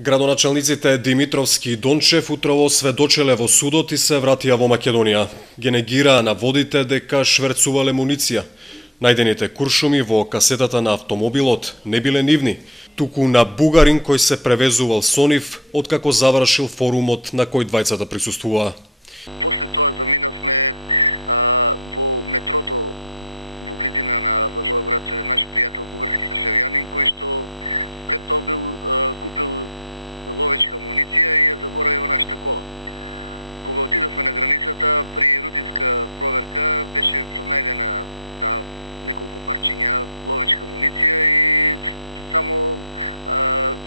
Градоначалниците Димитровски и Дончев утрово сведочеле во судот и се вратија во Македонија. Ги негираа наводите дека шверцувале муниција. Најдените куршуми во касетата на автомобилот не биле нивни, туку на бугарин кој се превезувал со нив откако завршил форумот на кој двајцата присуствуваа. После тоа заминавме во метрото во близина на Благоевград, наш пријател бугарски државјанин кој што пред тоа купил ловечка муниција и ја заборави во нашата кола. Кога отидовме на границата, при рутинска проверка беше пронајдена неколку парчиња ловечка муниција и само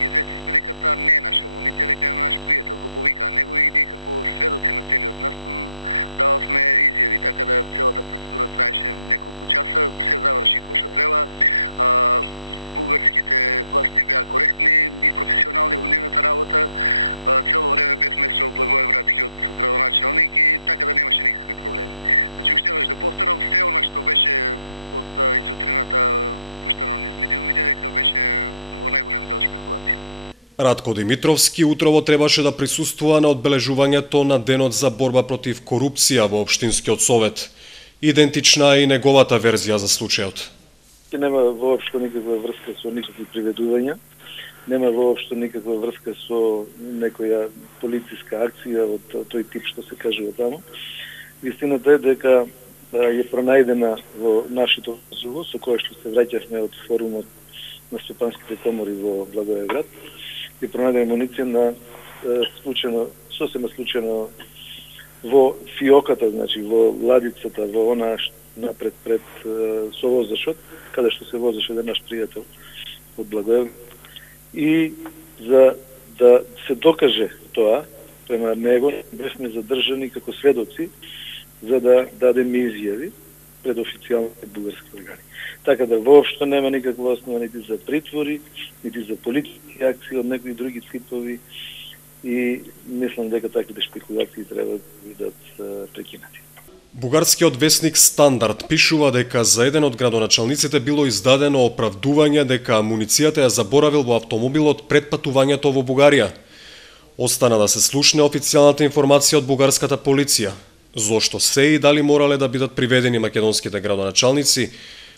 известивме дека таа не е наша муниција, дека е наш пријател. Го повикаа него и ние како сведоци на целиот настан дававме изјави, така да целата процедура траеше неколку часа, се заврши како што треба. Бугарските власти беа коректни и професионални во нивната работа. Цело време бевме со Благоевградскиот градоначалник и така да немаше никакви проблеми. Значи, уште еднаш да повторам, се она што беше од изотрината пуштено низ медиумите, дека беше во најголем дел шпекулација. Ратко Димитровски утрово требаше да присуствува на одбележувањето на денот за борба против корупција во Општинскиот совет. Идентична е и неговата верзија за случајот. Нема воопшто никаква врска со никакви приведувања, нема воопшто никаква врска со некоја полициска акција од тој тип што се кажува таму. Вистината е дека е пронајдена во нашето зуло, со кое што се враќавме од форумот на стопанските комори во Благоевград, е пронајдена муниција на сосема случајно во фиоката, значи во ладицата, во она напред пред со возачот, каде што се возеше наш пријател од Благоевград. И за да се докаже тоа, према него бевме задржани како сведоци за да дадеме изјави пред официјалните бугарски органи. Така да воопшто нема никаква основа нити за притвори, нити за политички акции од некои други типови и мислам дека таквите шпекулации треба да бидат прекинати. Бугарскиот весник Стандард пишува дека за еден од градоначалниците било издадено оправдување дека амуницијата ја заборавил во автомобилот пред патувањето во Бугарија. Остана да се слушне официјалната информација од бугарската полиција, зошто се и дали морале да бидат приведени македонските градоначалници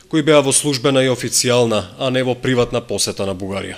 кои беа во службена и официјална, а не во приватна посета на Бугарија.